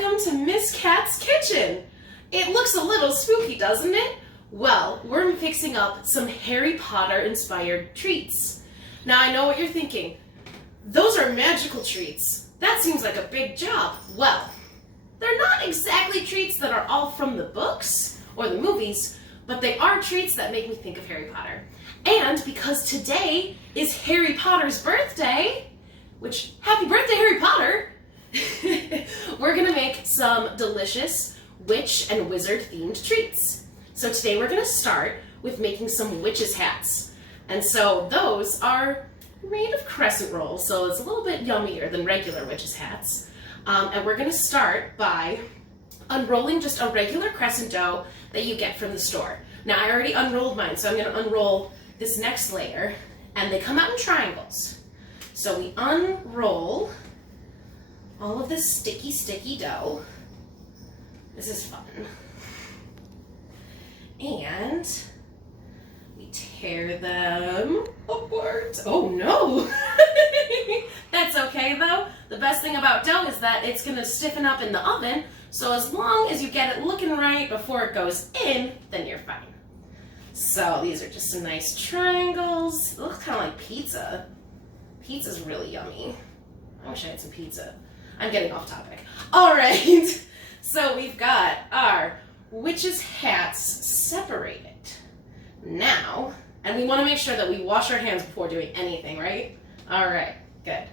welcome to Miss Cat's kitchen. It looks a little spooky, doesn't it? Well, we're fixing up some Harry Potter inspired treats. Now I know what you're thinking. Those are magical treats. That seems like a big job. Well, they're not exactly treats that are all from the books or the movies, but they are treats that make me think of Harry Potter. And because today is Harry Potter's birthday, which, happy birthday, Harry Potter! We're gonna make some delicious witch and wizard themed treats. So today we're gonna start with making some witches' hats. And so those are made of crescent rolls, so it's a little bit yummier than regular witches' hats. And we're gonna start by unrolling just a regular crescent dough that you get from the store. Now I already unrolled mine, so I'm gonna unroll this next layer, and they come out in triangles. So we unroll all of this sticky dough. This is fun. And we tear them apart. Oh no! That's okay though. The best thing about dough is that it's gonna stiffen up in the oven, so as long as you get it looking right before it goes in, then you're fine. So these are just some nice triangles. It looks kind of like pizza. Pizza's really yummy. I wish I had some pizza. I'm getting off topic. All right, so we've got our witches' hats separated. Now, and we want to make sure that we wash our hands before doing anything, right? All right, good.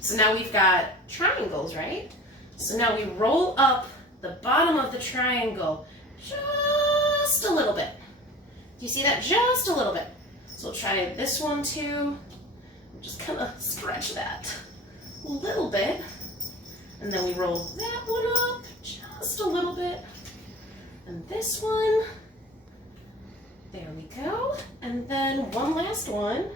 So now we've got triangles, right? So now we roll up the bottom of the triangle just a little bit. Do you see that? Just a little bit. So we'll try this one too. Just kind of stretch that a little bit. And then we roll that one up just a little bit. And this one. There we go. And then one last one.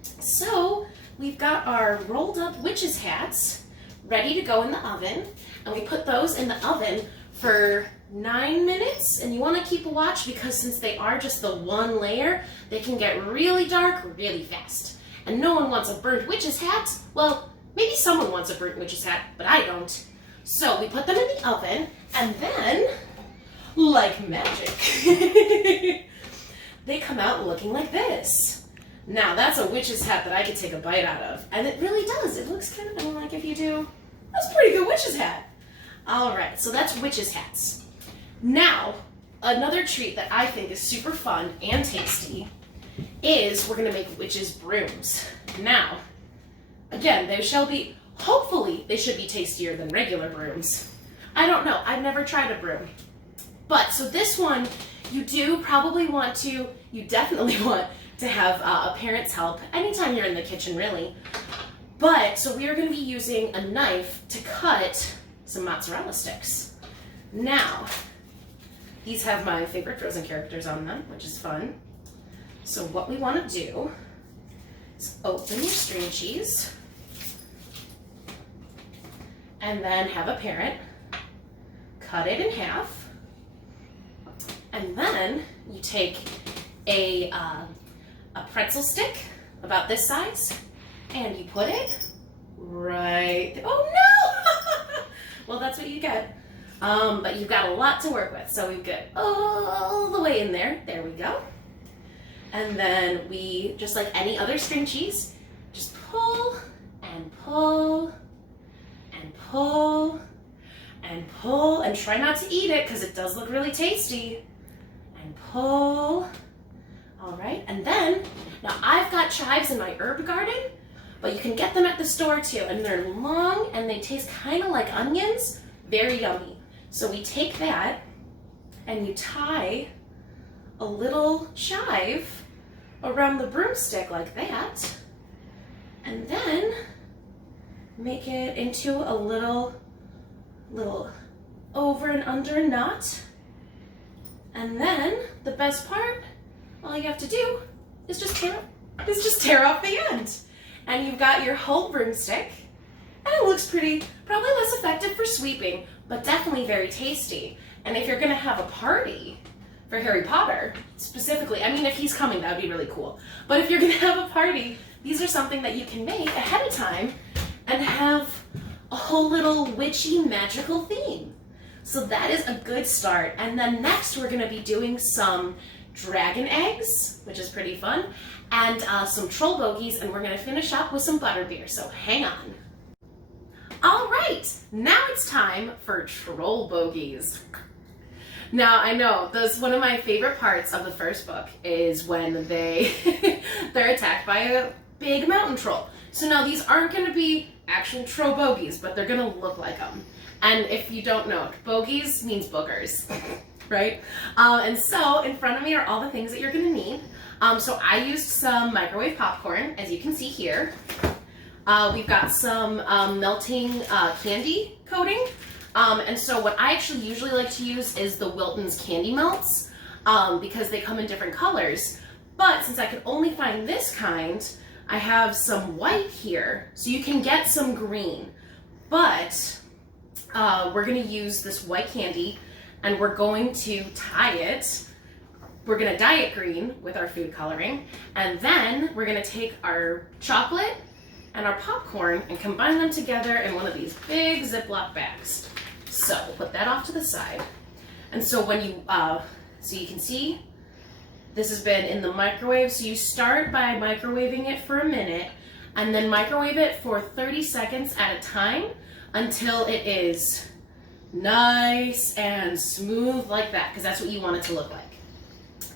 So we've got our rolled up witches' hats ready to go in the oven. And we put those in the oven for 9 minutes. And you want to keep a watch because since they are just the one layer, they can get really dark really fast. And no one wants a burnt witch's hat. Well, maybe someone wants a burnt witch's hat, but I don't. So we put them in the oven, and then, like magic, they come out looking like this. Now that's a witch's hat that I could take a bite out of, and it really does. It looks kind of like if you do, that's a pretty good witch's hat. All right, so that's witch's hats. Now, another treat that I think is super fun and tasty is we're gonna make witches' brooms. Now, again, they shall be, hopefully they should be tastier than regular brooms. I don't know, I've never tried a broom. But, so this one, you definitely want to have a parent's help anytime you're in the kitchen, really. But, so we are gonna be using a knife to cut some mozzarella sticks. Now, these have my favorite Frozen characters on them, which is fun. So what we want to do is open your string cheese and then have a parent cut it in half, and then you take a pretzel stick about this size and you put it right there. Oh no! Well, that's what you get. But you've got a lot to work with, so we've got all the way in there. There we go. And then we, just like any other string cheese, just pull and pull and pull and pull, and try not to eat it because it does look really tasty. And pull. All right, and then, now I've got chives in my herb garden, but you can get them at the store too, and they're long and they taste kind of like onions, very yummy. So we take that and you tie a little chive around the broomstick like that, and then make it into a little over and under knot. And then the best part, all you have to do is just tear off the end, and you've got your whole broomstick. And it looks pretty, probably less effective for sweeping, but definitely very tasty. And if you're gonna have a party for Harry Potter, specifically, I mean, if he's coming, that would be really cool. But if you're gonna have a party, these are something that you can make ahead of time and have a whole little witchy magical theme. So that is a good start. And then next we're gonna be doing some dragon eggs, which is pretty fun, and some troll bogies, and we're gonna finish up with some butterbeer, so hang on. All right, now it's time for troll bogies. Now I know, one of my favorite parts of the first book is when they're attacked by a big mountain troll. So now these aren't gonna be actual troll bogies, but they're gonna look like them. And if you don't know, bogies means boogers, right? And so in front of me are all the things that you're gonna need. So I used some microwave popcorn, as you can see here. We've got some melting candy coating. And so what I actually usually like to use is the Wilton's Candy Melts because they come in different colors. But since I could only find this kind, I have some white here. So you can get some green, but we're gonna use this white candy and we're going to dye it. We're gonna dye it green with our food coloring, and then we're gonna take our chocolate and our popcorn and combine them together in one of these big Ziploc bags. So we'll put that off to the side. And so when you, so you can see, this has been in the microwave. So you start by microwaving it for a minute and then microwave it for 30 seconds at a time until it is nice and smooth like that, because that's what you want it to look like.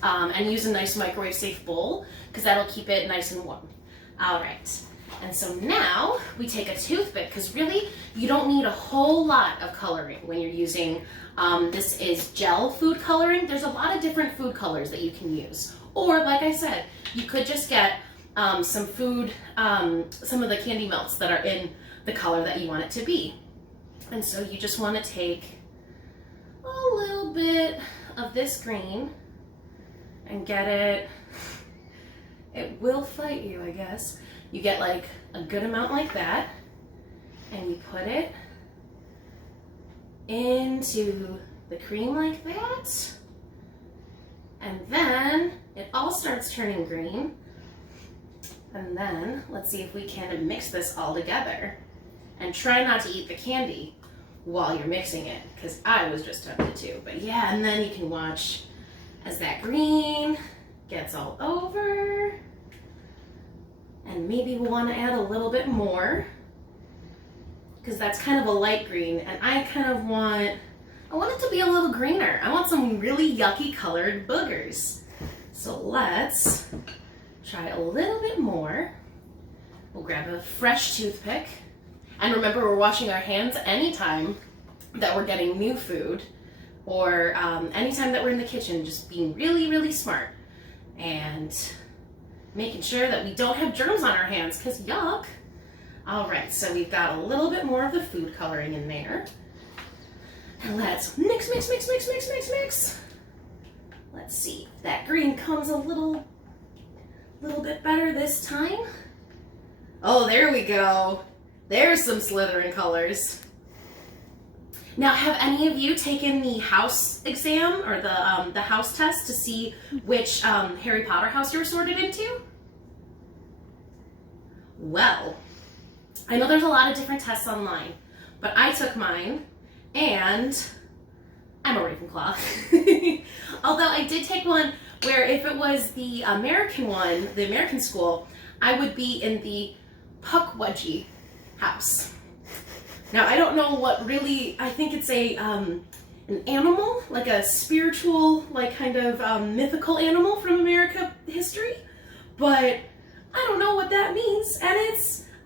And use a nice microwave safe bowl because that'll keep it nice and warm. All right. And so now we take a toothpick, because really you don't need a whole lot of coloring when you're using, this is gel food coloring. There's a lot of different food colors that you can use. Or like I said, you could just get some food, some of the candy melts that are in the color that you want it to be. And so you just want to take a little bit of this green and get it, it will fight you, I guess. You get like a good amount like that, and you put it into the cream like that, and then it all starts turning green. And then let's see if we can mix this all together, and try not to eat the candy while you're mixing it, because I was just tempted to. But yeah, and then you can watch as that green gets all over. And maybe we'll want to add a little bit more, because that's kind of a light green, and I kind of want, I want it to be a little greener. I want some really yucky colored boogers. So let's try a little bit more. We'll grab a fresh toothpick. And remember, we're washing our hands anytime that we're getting new food, or anytime that we're in the kitchen, just being really, really smart. And making sure that we don't have germs on our hands, because yuck. All right, so we've got a little bit more of the food coloring in there. And let's mix, mix, mix, mix, mix, mix, mix. Let's see if that green comes a little bit better this time. Oh, there we go. There's some Slytherin colors. Now, have any of you taken the house exam or the house test to see which Harry Potter house you're sorted into? Well, I know there's a lot of different tests online, but I took mine, and I'm a Ravenclaw. Although I did take one where if it was the American one, the American school, I would be in the Puckwudgie house. Now, I don't know what really, I think it's a an animal, like a spiritual, like kind of mythical animal from America history, but I don't know what that means, and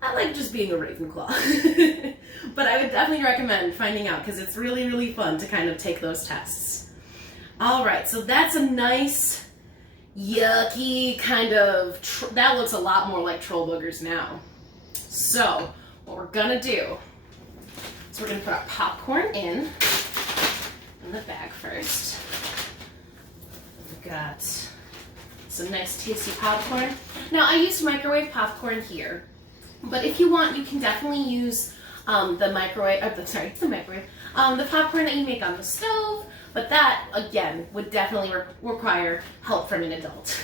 I like just being a Ravenclaw. But I would definitely recommend finding out, because it's really, really fun to kind of take those tests. All right, so that's a nice, yucky kind of, that looks a lot more like troll boogers now. So, what we're gonna do, so we're gonna put our popcorn in the bag first. We've got some nice tasty popcorn. Now, I used microwave popcorn here, but if you want, you can definitely use the popcorn that you make on the stove, but that, again, would definitely require help from an adult.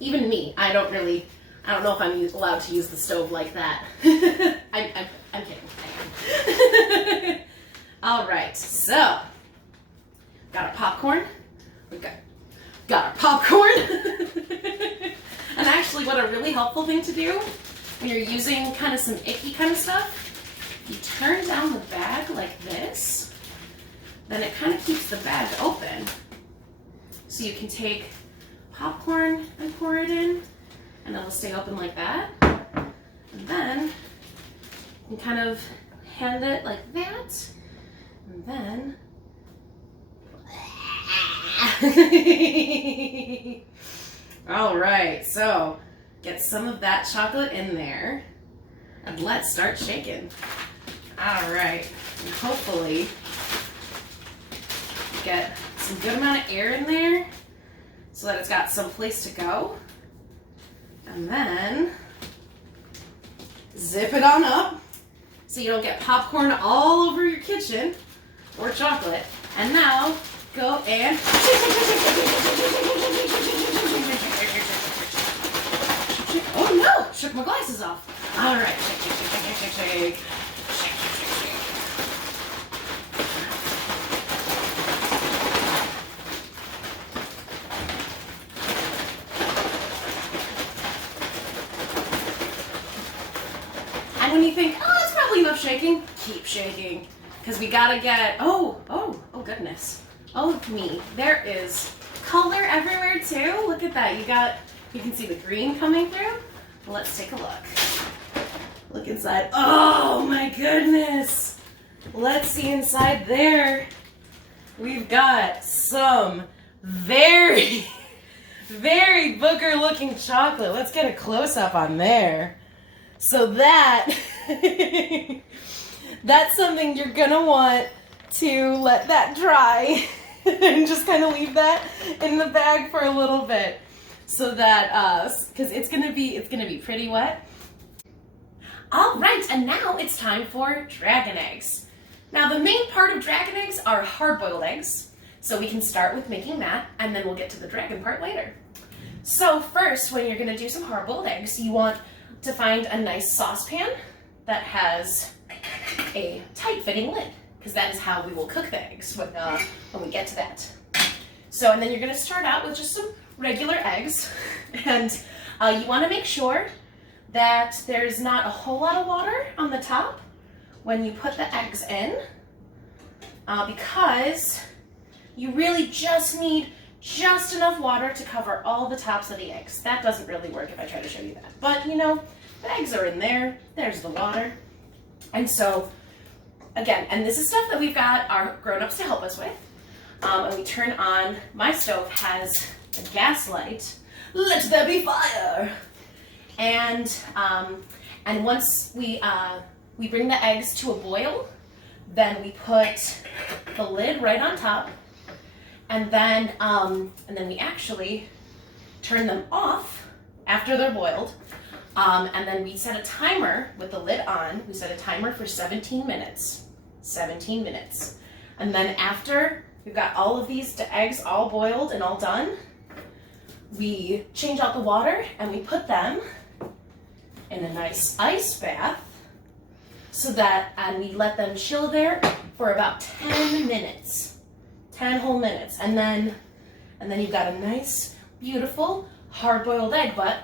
Even me, I don't know if I'm allowed to use the stove like that. I'm kidding. thing to do when you're using kind of some icky kind of stuff. You turn down the bag like this, then it kind of keeps the bag open. So you can take popcorn and pour it in, and it'll stay open like that. And then you can kind of hand it like that, and then all right, so get some of that chocolate in there, and let's start shaking. All right, and hopefully get some good amount of air in there so that it's got some place to go. And then zip it on up so you don't get popcorn all over your kitchen or chocolate. And now go and oh no, shook my glasses off. All right, shake. And when you think, oh, it's probably enough shaking, keep shaking. Because we gotta get, oh goodness. Oh me, there is color everywhere too. Look at that, you can see the green coming through. Let's take a look. Look inside, oh my goodness. Let's see inside there. We've got some very, very booger looking chocolate. Let's get a close up on there. So that, that's something you're gonna want to let that dry and just kind of leave that in the bag for a little bit so that, cause it's gonna be pretty wet. All right, and now it's time for dragon eggs. Now the main part of dragon eggs are hard-boiled eggs. So we can start with making that, and then we'll get to the dragon part later. So first, when you're gonna do some hard-boiled eggs, you want to find a nice saucepan that has a tight-fitting lid, because that is how we will cook the eggs when we get to that. So, and then you're going to start out with just some regular eggs, and you want to make sure that there's not a whole lot of water on the top when you put the eggs in, because you really just need just enough water to cover all the tops of the eggs. That doesn't really work if I try to show you that. But, you know, the eggs are in there. There's the water. And so, again, and this is stuff that we've got our grown-ups to help us with. And we turn on, my stove has a gas light. Let there be fire! And once we bring the eggs to a boil, then we put the lid right on top. And then we actually turn them off after they're boiled. And then we set a timer with the lid on. We set a timer for 17 minutes. 17 minutes. And then after we've got all of these eggs all boiled and all done, we change out the water and we put them in a nice ice bath and we let them chill there for about 10 minutes. 10 whole minutes, and then you've got a nice, beautiful, hard-boiled egg, but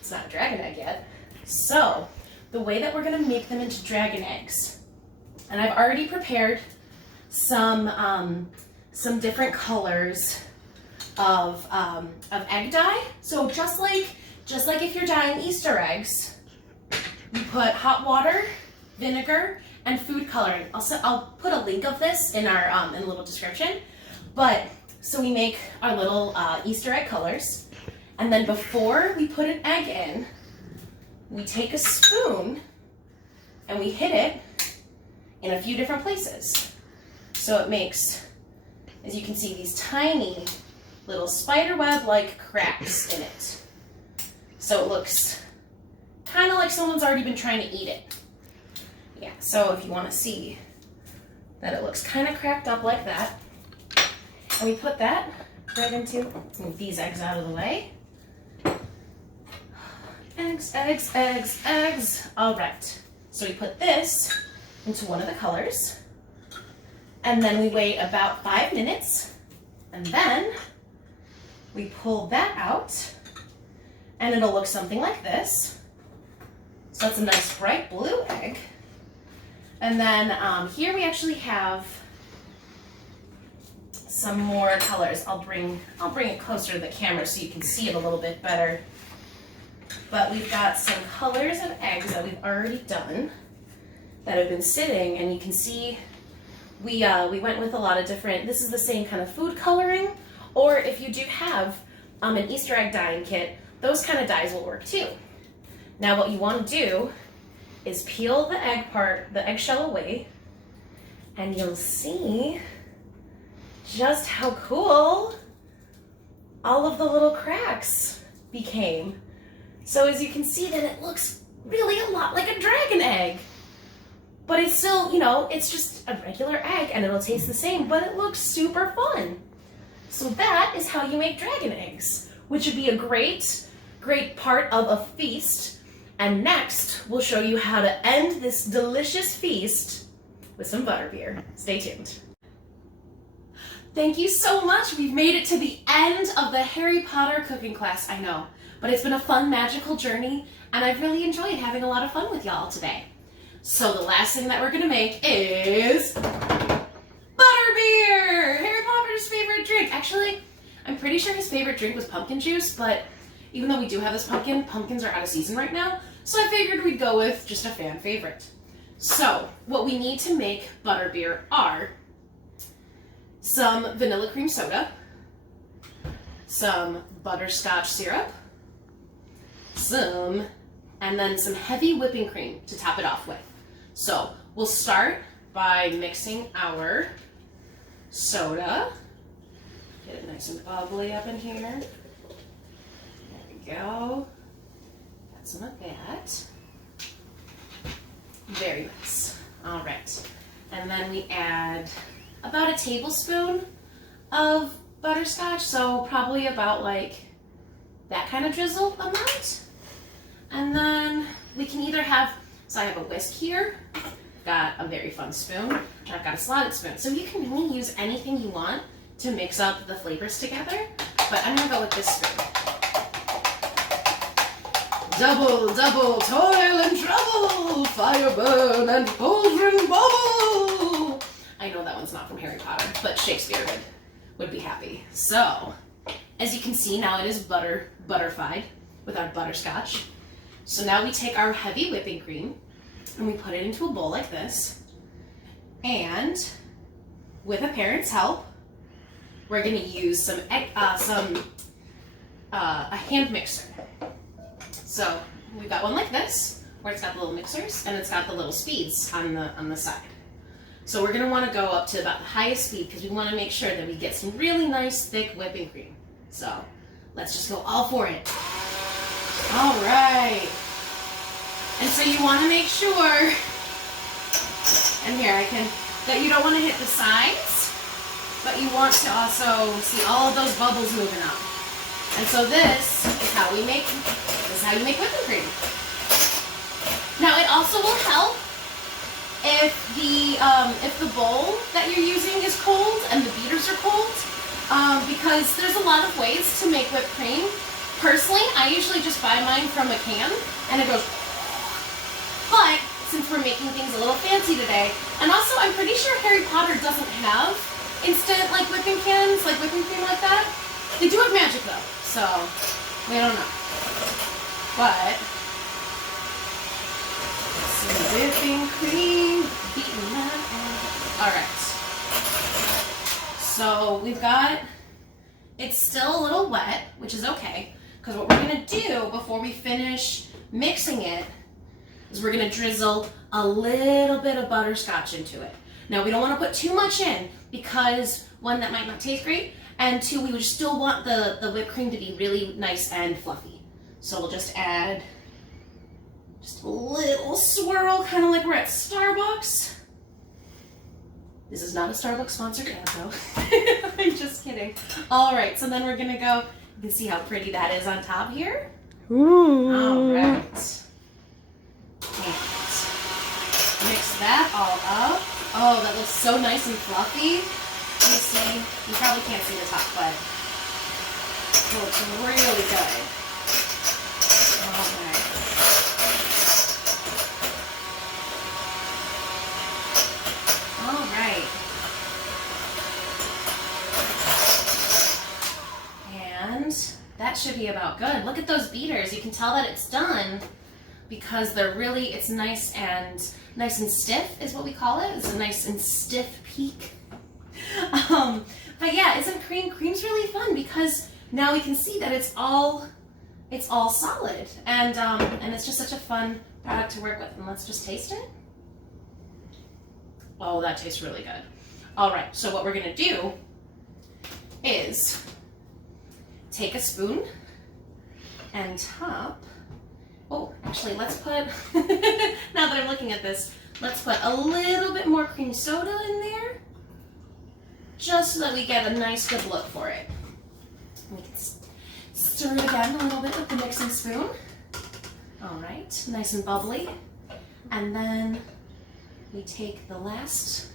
it's not a dragon egg yet. So, the way that we're gonna make them into dragon eggs, and I've already prepared some different colors of egg dye. So just like if you're dyeing Easter eggs, you put hot water, vinegar, and food coloring. I'll put a link of this in our in a little description. But so we make our little Easter egg colors, and then before we put an egg in, we take a spoon and we hit it in a few different places. So it makes, as you can see, these tiny little spider web-like cracks in it. So it looks kind of like someone's already been trying to eat it. Yeah, so if you want to see that it looks kind of cracked up like that, and we put that right into, move these eggs out of the way. Eggs, eggs, eggs, eggs. All right, so we put this into one of the colors, and then we wait about 5 minutes, and then we pull that out, and it'll look something like this. So that's a nice bright blue egg. And then here we actually have some more colors. I'll bring it closer to the camera so you can see it a little bit better. But we've got some colors of eggs that we've already done that have been sitting, and you can see we went with a lot of different, this is the same kind of food coloring, or if you do have an Easter egg dyeing kit, those kind of dyes will work too. Now what you want to do is peel the eggshell away, and you'll see just how cool all of the little cracks became. So as you can see that it looks really a lot like a dragon egg. But it's still, you know, it's just a regular egg and it'll taste the same, but it looks super fun. So that is how you make dragon eggs, which would be a great part of a feast. And next, we'll show you how to end this delicious feast with some butterbeer. Stay tuned. Thank you so much. We've made it to the end of the Harry Potter cooking class, I know. But it's been a fun, magical journey, and I've really enjoyed having a lot of fun with y'all today. So the last thing that we're gonna make is Butterbeer! Harry Potter's favorite drink. Actually, I'm pretty sure his favorite drink was pumpkin juice, but even though we do have this pumpkins are out of season right now, so I figured we'd go with just a fan favorite. So what we need to make Butterbeer are some vanilla cream soda, some butterscotch syrup, and then some heavy whipping cream to top it off with. So we'll start by mixing our soda. Get it nice and bubbly up in here. There we go. Got some of that. Very nice. All right. And then we add about a tablespoon of butterscotch, so probably about like that kind of drizzle amount. And then we can either have, so I have a whisk here, got a very fun spoon, and I've got a slotted spoon. So you can really use anything you want to mix up the flavors together, but I'm gonna go with this spoon. Double, double, toil and trouble, fire burn and cauldron bubble. I know that one's not from Harry Potter, but Shakespeare would be happy. So, as you can see, now it is butterfied with our butterscotch. So now we take our heavy whipping cream and we put it into a bowl like this. And with a parent's help, we're going to use a hand mixer. So we've got one like this, where it's got the little mixers and it's got the little speeds on the side. So we're going to want to go up to about the highest speed because we want to make sure that we get some really nice thick whipping cream. So let's just go all for it. All right. And so you want to make sure, and here that you don't want to hit the sides, but you want to also see all of those bubbles moving up. And so this is how you make whipping cream. Now it also will help if the bowl that you're using is cold and the beaters are cold, because there's a lot of ways to make whipped cream. Personally, I usually just buy mine from a can and it goes, but since we're making things a little fancy today, and also I'm pretty sure Harry Potter doesn't have instant like whipping cans, like whipping cream like that. They do have magic though, so we don't know. But some whipping cream, beaten that egg. All right. So we've got, it's still a little wet, which is okay, because what we're gonna do before we finish mixing it is we're gonna drizzle a little bit of butterscotch into it. Now we don't wanna put too much in because one, that might not taste great, and two, we would still want the whipped cream to be really nice and fluffy. So we'll just add just a little swirl, kind of like we're at Starbucks. This is not a Starbucks sponsored ad though. I'm just kidding. All right, so then we're gonna go, you can see how pretty that is on top here. Ooh. All right. And mix that all up. Oh, that looks so nice and fluffy. Let me see. You probably can't see the top, but it looks really good. should be about good. Look at those beaters. You can tell that it's done because they're really, it's nice and stiff is what we call it. It's a nice and stiff peak. But yeah, isn't cream's really fun because now we can see that it's all solid, and it's just such a fun product to work with. And let's just taste it. Oh, that tastes really good. All right, so what we're gonna do is take a spoon and top. Oh, actually, let's put, now that I'm looking at this, let's put a little bit more cream soda in there, just so that we get a nice good look for it. We can stir it again a little bit with the mixing spoon. All right, nice and bubbly. And then we take the last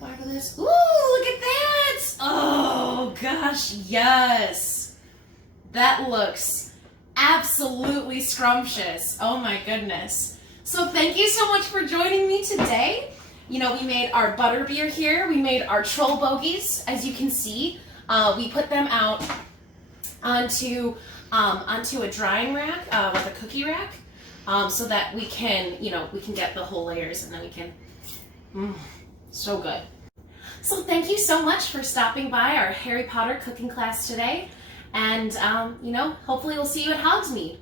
part of this. Ooh, look at that! Oh gosh, yes! That looks absolutely scrumptious. Oh my goodness. So thank you so much for joining me today. You know, we made our Butterbeer here. We made our Troll Boogies, as you can see. We put them out onto a drying rack, like a cookie rack, so that we can, you know, we can get the whole layers, and then we can, so good. So thank you so much for stopping by our Harry Potter cooking class today, and you know, hopefully we'll see you at Hogsmeade.